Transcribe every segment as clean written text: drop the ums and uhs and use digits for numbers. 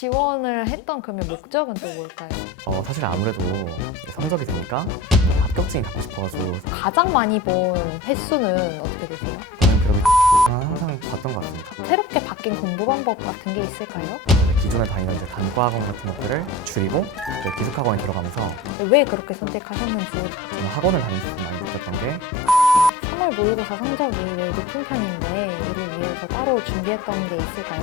지원을 했던 그러면 목적은 또 뭘까요? 사실 아무래도 성적이 되니까 합격증이 갖고 싶어가지고 가장 많이 본 횟수는 어떻게 되세요? 저는 그래도 항상 봤던 것 같습니다. 새롭게 바뀐 공부 방법 같은 게 있을까요? 기존에 다니던 이제 단과학원 같은 것들을 줄이고 이제 기숙학원에 들어가면서 왜 그렇게 선택하셨는지. 저는 학원을 다니면서 좀 많이 느꼈던 게 3월 모의고사 성적이 왜 높은 편인데 이를 위해서 따로 준비했던 게 있을까요?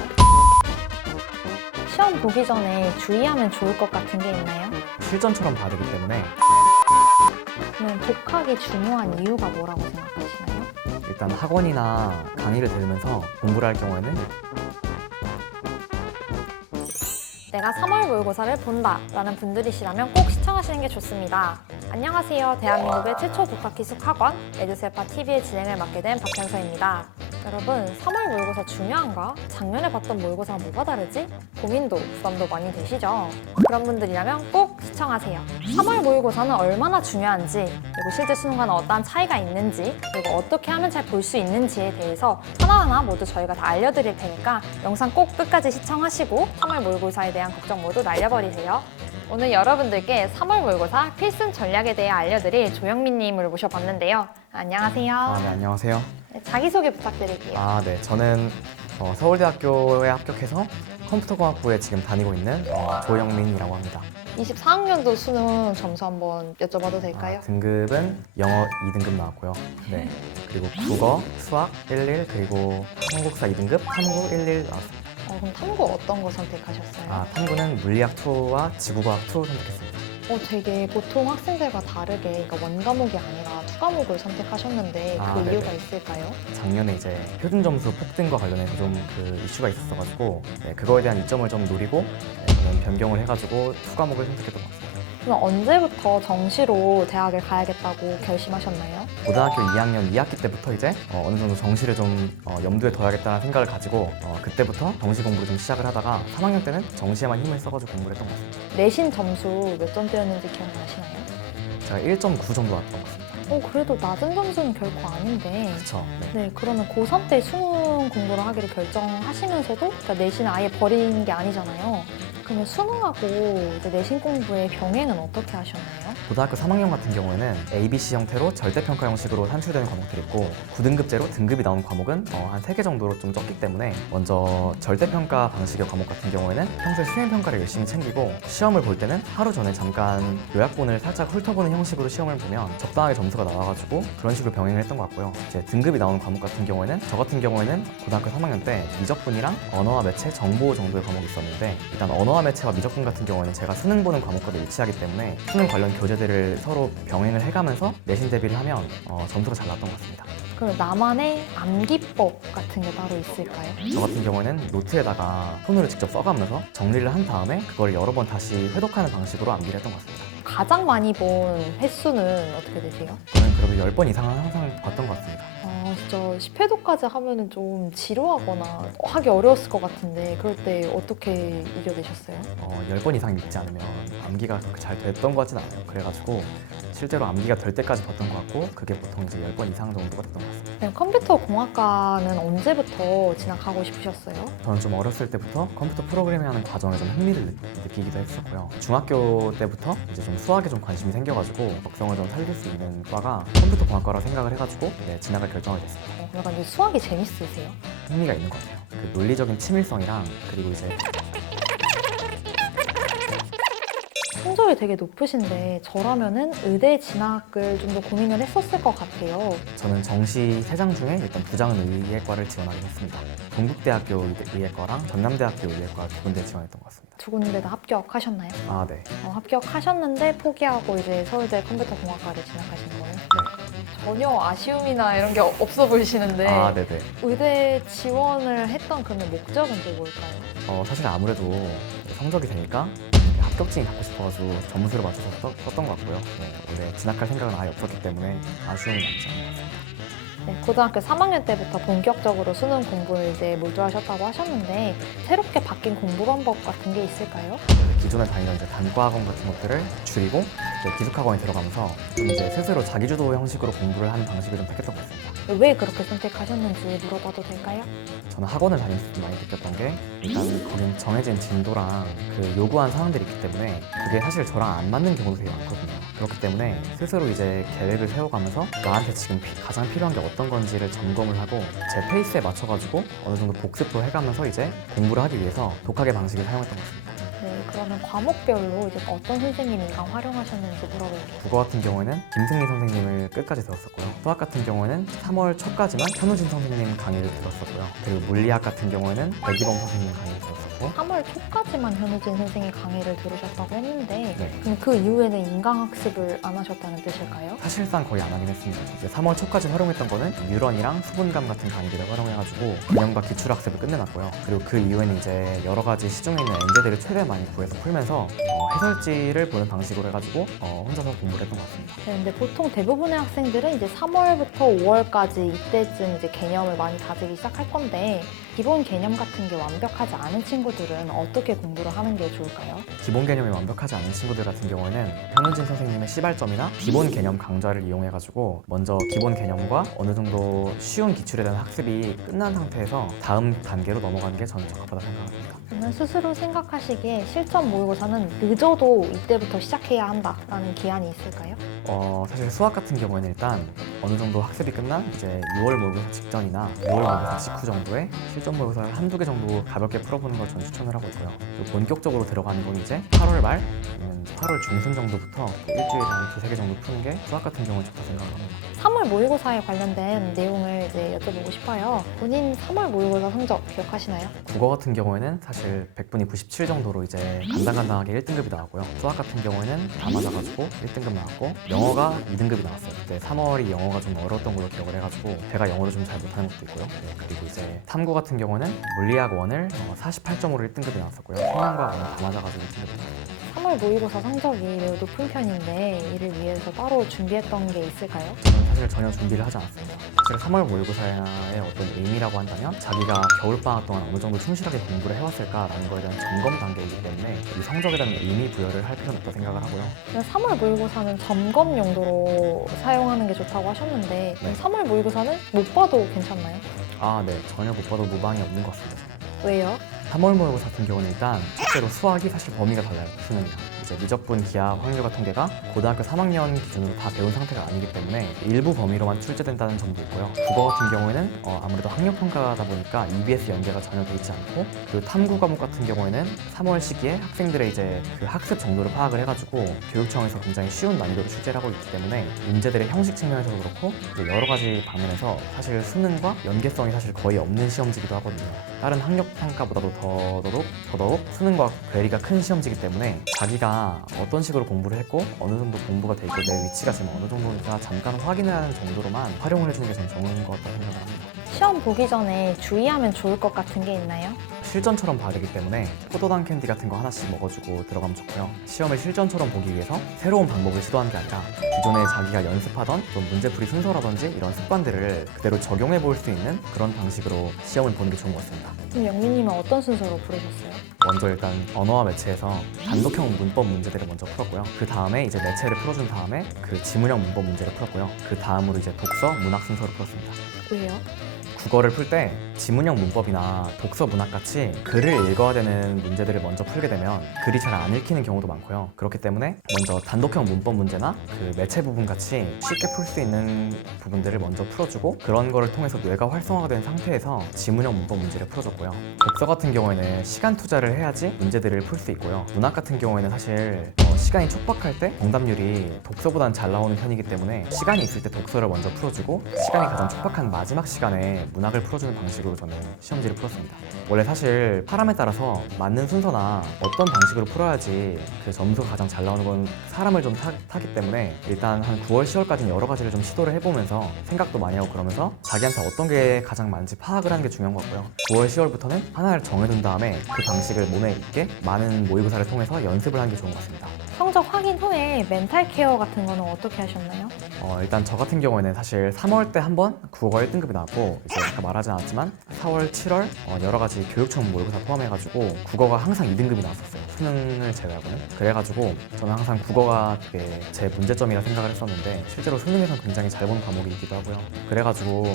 시험 보기 전에 주의하면 좋을 것 같은 게 있나요? 실전처럼 봐야 되기 때문에 그러면 독학이 중요한 이유가 뭐라고 생각하시나요? 일단 학원이나 강의를 들으면서 공부를 할 경우에는 내가 3월 모의고사를 본다 라는 분들이시라면 꼭 시청하시는 게 좋습니다. 안녕하세요. 대한민국의 최초 독학 기숙 학원 에듀세파 TV의 진행을 맡게 된 박현서입니다. 여러분, 3월 모의고사 중요한가? 작년에 봤던 모의고사가 뭐가 다르지? 고민도 부담도 많이 되시죠? 그런 분들이라면 꼭 시청하세요. 3월 모의고사는 얼마나 중요한지, 그리고 실제 수능과는 어떠한 차이가 있는지, 그리고 어떻게 하면 잘 볼 수 있는지에 대해서 하나하나 모두 저희가 다 알려드릴 테니까 영상 꼭 끝까지 시청하시고 3월 모의고사에 대한 걱정 모두 날려버리세요. 오늘 여러분들께 3월 모의고사 필승 전략에 대해 알려드릴 조영민님을 모셔봤는데요. 안녕하세요. 네, 안녕하세요. 네, 자기소개 부탁드릴게요. 네, 저는 서울대학교에 합격해서 컴퓨터공학부에 지금 다니고 있는 조영민이라고 합니다. 24학년도 수능 점수 한번 여쭤봐도 될까요? 등급은 영어 2등급 나왔고요. 네. 그리고 국어, 수학 11, 그리고 한국사 2등급, 탐구 11 나왔습니다. 그럼 탐구 어떤 거 선택하셨어요? 탐구는 물리학 2와 지구과학 2 선택했습니다. 되게 보통 학생들과 다르게 그러니까 원과목이 아니라 투과목을 선택하셨는데 그 네네. 이유가 있을까요? 작년에 이제 표준 점수 폭등과 관련해서 좀 그 이슈가 있었어가지고 그거에 대한 이점을 좀 노리고 그런 변경을 해가지고 투과목을 선택했던 것 같습니다. 그럼 언제부터 정시로 대학을 가야겠다고 결심하셨나요? 고등학교 2학년 2학기 때부터 이제 어느 정도 정시를 좀 염두에 둬야겠다는 생각을 가지고 그때부터 정시 공부를 좀 시작을 하다가 3학년 때는 정시에만 힘을 써가지고 공부를 했던 것 같습니다. 내신 점수 몇 점대였는지 기억나시나요? 제가 1.9 정도 나왔던 것 같습니다. 그래도 낮은 점수는 결코 아닌데. 그렇죠. 네. 네, 그러면 고3 때 수능 공부를 하기를 결정하시면서도 그러니까 내신을 아예 버린 게 아니잖아요. 그러면 수능하고 이제 내신 공부의 병행은 어떻게 하셨나요? 고등학교 3학년 같은 경우에는 ABC 형태로 절대평가 형식으로 산출되는 과목들이 있고 9등급제로 등급이 나오는 과목은 한 3개 정도로 좀 적기 때문에 먼저 절대평가 방식의 과목 같은 경우에는 평소에 수행평가를 열심히 챙기고 시험을 볼 때는 하루 전에 잠깐 요약본을 살짝 훑어보는 형식으로 시험을 보면 적당하게 점수가 나와가지고 그런 식으로 병행을 했던 것 같고요. 이제 등급이 나오는 과목 같은 경우에는 저 같은 경우에는 고등학교 3학년 때 미적분이랑 언어와 매체, 정보 정도의 과목이 있었는데 일단 언어와 매체와 미적분 같은 경우에는 제가 수능 보는 과목과도 일치하기 때문에 수능 관련 교재들을 서로 병행을 해가면서 내신 대비를 하면 점수가 잘 나왔던 것 같습니다. 그럼 나만의 암기법 같은 게 따로 있을까요? 저 같은 경우에는 노트에다가 손으로 직접 써가면서 정리를 한 다음에 그걸 여러 번 다시 회독하는 방식으로 암기를 했던 것 같습니다. 가장 많이 본 횟수는 어떻게 되세요? 저는 그래도 10번 이상은 항상 봤던 것 같습니다. 진짜 10회도까지 하면은 좀 지루하거나 하기 어려웠을 것 같은데 그럴 때 어떻게 이겨내셨어요? 10번 이상 읽지 않으면 암기가 그렇게 잘 됐던 것 같진 않아요. 그래가지고 실제로 암기가 될 때까지 봤던 것 같고 그게 보통 이제 10번 이상 정도가 됐던 것 같습니다. 네, 컴퓨터 공학과는 언제부터 진학하고 싶으셨어요? 저는 좀 어렸을 때부터 컴퓨터 프로그래밍하는 과정에 좀 흥미를 느끼기도 했었고요. 중학교 때부터 이제 좀 수학에 좀 관심이 생겨가지고 적성을 좀 살릴 수 있는 과가 컴퓨터 공학과라고 생각을 해가지고 진학을 결정하게 됐습니다. 약간 이제 수학이 재밌으세요? 흥미가 있는 것 같아요. 그 논리적인 친밀성이랑 그리고 이제 성적이 되게 높으신데 저라면은 의대 진학을 좀 더 고민을 했었을 것 같아요. 저는 정시 3장 중에 일단 2장은 의예과를 지원하긴 했습니다. 동국대학교 의예과랑 전남대학교 의예과 2군데 지원했던 것 같습니다. 두 군데 다 합격하셨나요? 네. 합격하셨는데 포기하고 이제 서울대 컴퓨터공학과를 진학하신 거예요? 네. 전혀 아쉬움이나 이런 게 없어 보이시는데 네네. 의대 지원을 했던 그러면 목적은 또 뭘까요? 사실 아무래도 성적이 되니까 합격증이 갖고 싶어가지고 점수를 맞춰서 썼던 것 같고요. 원래 진학할 생각은 아예 없었기 때문에 아쉬움이 남지 않는 것 같습니다. 네, 고등학교 3학년 때부터 본격적으로 수능 공부를 이제 몰두하셨다고 하셨는데 새롭게 바뀐 공부 방법 같은 게 있을까요? 기존에 다니던 이제 단과학원 같은 것들을 줄이고 이제 기숙학원에 들어가면서 좀 이제 스스로 자기주도 형식으로 공부를 하는 방식을 좀 택했던 것 같습니다. 왜 그렇게 선택하셨는지 물어봐도 될까요? 저는 학원을 다니면서 좀 많이 느꼈던 게 일단 거긴 정해진 진도랑 그 요구한 사항들이 있기 때문에 그게 사실 저랑 안 맞는 경우도 되게 많거든요. 그렇기 때문에 스스로 이제 계획을 세워가면서 나한테 지금 가장 필요한 게 어떤 건지를 점검을 하고 제 페이스에 맞춰가지고 어느 정도 복습도 해가면서 이제 공부를 하기 위해서 독학의 방식을 사용했던 것 같습니다. 네, 그러면 과목별로 이제 어떤 선생님이랑 활용하셨는지 물어볼게요. 국어 같은 경우에는 김승리 선생님을 끝까지 들었었고요. 수학 같은 경우에는 3월 초까지만 현우진 선생님 강의를 들었었고요. 그리고 물리학 같은 경우에는 백이범 선생님 강의를 들었었고 3월 초까지만 현우진 선생님 강의를 들으셨다고 했는데 네. 그럼 그 이후에는 인강학습을 안 하셨다는 뜻일까요? 사실상 거의 안 하긴 했습니다. 이제 3월 초까지 활용했던 거는 뉴런이랑 수분감 같은 강의들을 활용해가지고 개념과 기출학습을 끝내놨고요. 그리고 그 이후에는 이제 여러 가지 시중에 있는 엔제들을 최대한 많이 구해서 풀면서 해설지를 보는 방식으로 해가지고 혼자서 공부를 했던 것 같습니다. 네, 근데 보통 대부분의 학생들은 이제 3월부터 5월까지 이때쯤 이제 개념을 많이 다지기 시작할 건데 기본 개념 같은 게 완벽하지 않은 친구들은 어떻게 공부를 하는 게 좋을까요? 기본 개념이 완벽하지 않은 친구들 같은 경우에는 현우진 선생님의 시발점이나 기본 개념 강좌를 이용해가지고 먼저 기본 개념과 어느 정도 쉬운 기출에 대한 학습이 끝난 상태에서 다음 단계로 넘어가는 게 저는 적합하다 생각합니다. 그러면 스스로 생각하시기에 실전 모의고사는 늦어도 이때부터 시작해야 한다라는 기한이 있을까요? 사실 수학 같은 경우에는 일단 어느 정도 학습이 끝난 이제 6월 모의고사 직전이나 6월 모의고사 직후 정도에 실전 모의고사를 한두 개 정도 가볍게 풀어보는 걸 저는 추천을 하고 있고요. 그리고 본격적으로 들어가는 건 이제 8월 말 아니면 8월 중순 정도부터 일주일에 한 두세 개 정도 푸는 게 수학 같은 경우는 좋다 생각을 합니다. 3월 모의고사에 관련된 내용을 이제 여쭤보고 싶어요. 본인 3월 모의고사 성적 기억하시나요? 국어 같은 경우에는 사실 100분이 97 정도로 이제 간당간당하게 1등급이 나왔고요. 수학 같은 경우에는 다 맞아가지고 1등급 나왔고 영어가 2등급이 나왔어요. 그때 3월이 영어가 좀 어려웠던 걸로 기억을 해가지고 제가 영어를 좀 잘 못하는 것도 있고요. 네, 그리고 이제 탐구 같은 경우는 물리학 1을 48점으로 1등급이 나왔었고요. 성형과 원을 다 맞아가지고 1등급이 나왔어요. 3월 모의고사 성적이 매우 높은 편인데 이를 위해서 따로 준비했던 게 있을까요? 저는 사실 전혀 준비를 하지 않았습니다. 사실 3월 모의고사의 어떤 의미라고 한다면 자기가 겨울방학 동안 어느 정도 충실하게 공부를 해왔을까라는 거에 대한 점검 단계이기 때문에 이 성적에 대한 의미 부여를 할 필요는 없다고 생각을 하고요. 3월 모의고사는 점검 용도로 사용하는 게 좋다고 하셨는데 네. 3월 모의고사는 못 봐도 괜찮나요? 네. 전혀 못 봐도 무방이 없는 것 같습니다. 왜요? 3월 모의고사 같은 경우는 일단 실제로 수학이 사실 범위가 달라요. 수능이랑. 이제 미적분, 기하, 확률과 통계가 고등학교 3학년 기준으로 다 배운 상태가 아니기 때문에 일부 범위로만 출제된다는 점도 있고요. 국어 같은 경우에는 아무래도 학력평가다 보니까 EBS 연계가 전혀 돼 있지 않고 그 탐구 과목 같은 경우에는 3월 시기에 학생들의 이제 그 학습 정도를 파악을 해가지고 교육청에서 굉장히 쉬운 난이도로 출제를 하고 있기 때문에 문제들의 형식 측면에서도 그렇고 이제 여러 가지 방면에서 사실 수능과 연계성이 사실 거의 없는 시험지기도 하거든요. 다른 학력평가보다도 더더욱 수능과 괴리가 큰 시험지기 때문에 자기가 어떤 식으로 공부를 했고 어느 정도 공부가 돼 있고 내 위치가 지금 어느 정도인가 잠깐 확인을 하는 정도로만 활용을 해주는 게 저는 좋은 것 같다고 생각을 합니다. 시험 보기 전에 주의하면 좋을 것 같은 게 있나요? 실전처럼 봐야 되기 때문에 포도당 캔디 같은 거 하나씩 먹어주고 들어가면 좋고요. 시험을 실전처럼 보기 위해서 새로운 방법을 시도하는 게 아니라 기존에 자기가 연습하던 좀 문제풀이 순서라든지 이런 습관들을 그대로 적용해 볼 수 있는 그런 방식으로 시험을 보는 게 좋은 것 같습니다. 그럼 영민님은 어떤 순서로 부르셨어요? 먼저 일단 언어와 매체에서 단독형 문법 문제들을 먼저 풀었고요. 그 다음에 이제 매체를 풀어준 다음에 그 지문형 문법 문제를 풀었고요. 그 다음으로 이제 독서, 문학 순서를 풀었습니다. 왜요? 국어를 풀 때 지문형 문법이나 독서 문학 같이 글을 읽어야 되는 문제들을 먼저 풀게 되면 글이 잘 안 읽히는 경우도 많고요. 그렇기 때문에 먼저 단독형 문법 문제나 그 매체 부분 같이 쉽게 풀 수 있는 부분들을 먼저 풀어주고 그런 거를 통해서 뇌가 활성화가 된 상태에서 지문형 문법 문제를 풀어줬고요. 독서 같은 경우에는 시간 투자를 해야지 문제들을 풀 수 있고요. 문학 같은 경우에는 사실 시간이 촉박할 때 정답률이 독서보다는 잘 나오는 편이기 때문에 시간이 있을 때 독서를 먼저 풀어주고 시간이 가장 촉박한 마지막 시간에 문학을 풀어주는 방식으로 저는 시험지를 풀었습니다. 원래 사실 사람에 따라서 맞는 순서나 어떤 방식으로 풀어야지 그 점수가 가장 잘 나오는 건 사람을 좀 타기 때문에 일단 한 9월, 10월까지는 여러 가지를 좀 시도를 해보면서 생각도 많이 하고 그러면서 자기한테 어떤 게 가장 맞는지 파악을 하는 게 중요한 것 같고요. 9월, 10월부터는 하나를 정해둔 다음에 그 방식을 몸에 있게 많은 모의고사를 통해서 연습을 하는 게 좋은 것 같습니다. 성적 확인 후에 멘탈 케어 같은 거는 어떻게 하셨나요? 일단 저 같은 경우에는 사실 3월 때 한 번 국어가 1등급이 나왔고 이제 아까 말하진 않았지만 4월, 7월 여러 가지 교육청 모의고사 포함해가지고 국어가 항상 2등급이 나왔었어요. 수능을 제외하고는. 그래가지고 저는 항상 국어가 되게 제 문제점이라 생각을 했었는데 실제로 수능에서는 굉장히 잘 본 과목이기도 하고요. 그래가지고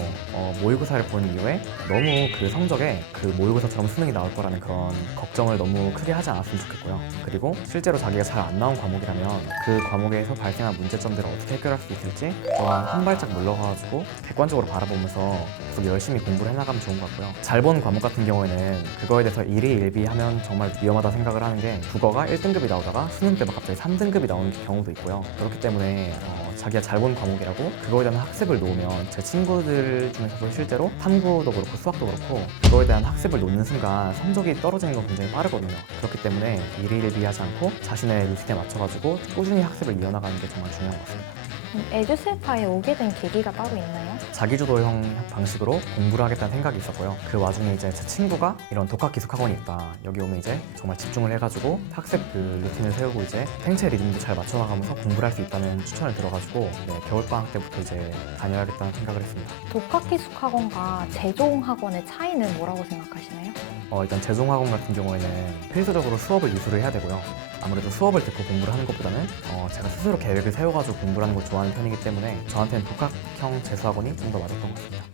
모의고사를 본 이후에 너무 그 성적에 그 모의고사처럼 수능이 나올 거라는 그런 걱정을 너무 크게 하지 않았으면 좋겠고요. 그리고 실제로 자기가 잘 안 나온 과목이라면 그 과목에서 발생한 문제점들을 어떻게 해결할 수 있을지 또한 한 발짝 물러가가지고 객관적으로 바라보면서 계속 열심히 공부를 해나가면 좋은 것 같고요. 잘 본 과목 같은 경우에는 그거에 대해서 일희일비하면 정말 위험하다 생각을 하는 게 국어가 1등급이 나오다가 수능 때 막 갑자기 3등급이 나오는 경우도 있고요. 그렇기 때문에 자기가 잘 본 과목이라고 그거에 대한 학습을 놓으면 제 친구들 중에서도 실제로 탐구도 그렇고 수학도 그렇고 그거에 대한 학습을 놓는 순간 성적이 떨어지는 건 굉장히 빠르거든요. 그렇기 때문에 일희일비하지 않고 자신의 루틴에 맞춰가지고 꾸준히 학습을 이어나가는 게 정말 중요한 것 같습니다. 에듀셀파에 오게 된 계기가 따로 있나요? 자기주도형 방식으로 공부를 하겠다는 생각이 있었고요. 그 와중에 이제 제 친구가 이런 독학기숙학원이 있다. 여기 오면 이제 정말 집중을 해가지고 학습 그 루틴을 세우고 이제 생체 리듬도 잘 맞춰나가면서 공부를 할 수 있다는 추천을 들어가지고 네, 겨울방학 때부터 이제 다녀야겠다는 생각을 했습니다. 독학기숙학원과 재종학원의 차이는 뭐라고 생각하시나요? 일단 재종학원 같은 경우에는 필수적으로 수업을 이수를 해야 되고요. 아무래도 수업을 듣고 공부를 하는 것보다는 제가 스스로 계획을 세워가지고 공부를 하는 걸 좋아하는 편이기 때문에 저한테는 독학형 재수학원이 좀 더 맞았던 것 같습니다.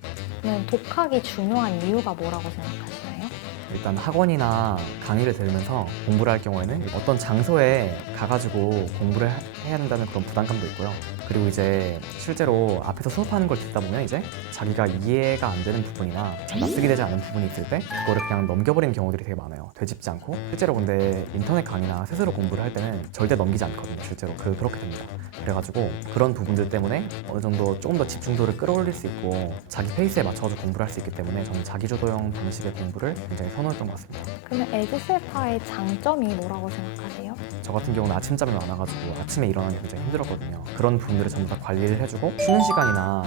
그러면 독학이 중요한 이유가 뭐라고 생각하시나요? 일단 학원이나 강의를 들으면서 공부를 할 경우에는 어떤 장소에 가가지고 공부를 해야 된다는 그런 부담감도 있고요. 그리고 이제 실제로 앞에서 수업하는 걸 듣다 보면 이제 자기가 이해가 안 되는 부분이나 잘 납득이 되지 않는 부분이 있을 때 그거를 그냥 넘겨버리는 경우들이 되게 많아요. 되짚지 않고. 실제로 근데 인터넷 강의나 스스로 공부를 할 때는 절대 넘기지 않거든요. 실제로 그렇게 됩니다. 그래가지고 그런 부분들 때문에 어느 정도 조금 더 집중도를 끌어올릴 수 있고 자기 페이스에 맞춰서 공부를 할 수 있기 때문에 저는 자기주도형 방식의 공부를 굉장히 선호했던 것 같습니다. 그러면 에듀셀파의 장점이 뭐라고 생각하세요? 저 같은 경우는 아침잠이 많아가지고 아침에 일어나는 게 굉장히 힘들었거든요. 그런 부분들을 전부 다 관리를 해주고 쉬는 시간이나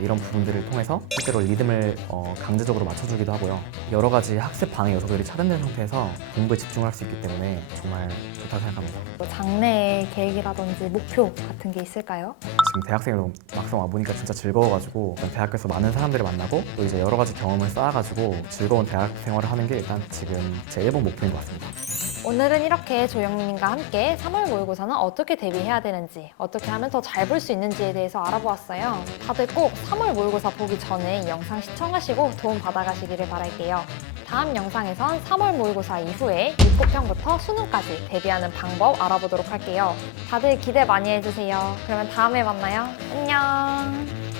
이런 부분들을 통해서 실제로 리듬을 강제적으로 맞춰주기도 하고요. 여러 가지 학습 방해 요소들이 차단된 상태에서 공부에 집중을 할 수 있기 때문에 정말 좋다고 생각합니다. 장래의 계획이라든지 목표 같은 게 있을까요? 지금 대학생으로 막상 와보니까 진짜 즐거워가지고 일단 대학교에서 많은 사람들을 만나고 또 이제 여러 가지 경험을 쌓아가지고 즐거운 대학 생활을 하는 게 일단 지금 제 1번 목표인 것 같습니다. 오늘은 이렇게 조영님과 함께 3월 모의고사는 어떻게 대비해야 되는지, 어떻게 하면 더 잘 볼 수 있는지에 대해서 알아보았어요. 다들 꼭 3월 모의고사 보기 전에 이 영상 시청하시고 도움 받아가시기를 바랄게요. 다음 영상에선 3월 모의고사 이후에 입국형부터 수능까지 대비하는 방법 알아보도록 할게요. 다들 기대 많이 해주세요. 그러면 다음에 만나요. 안녕!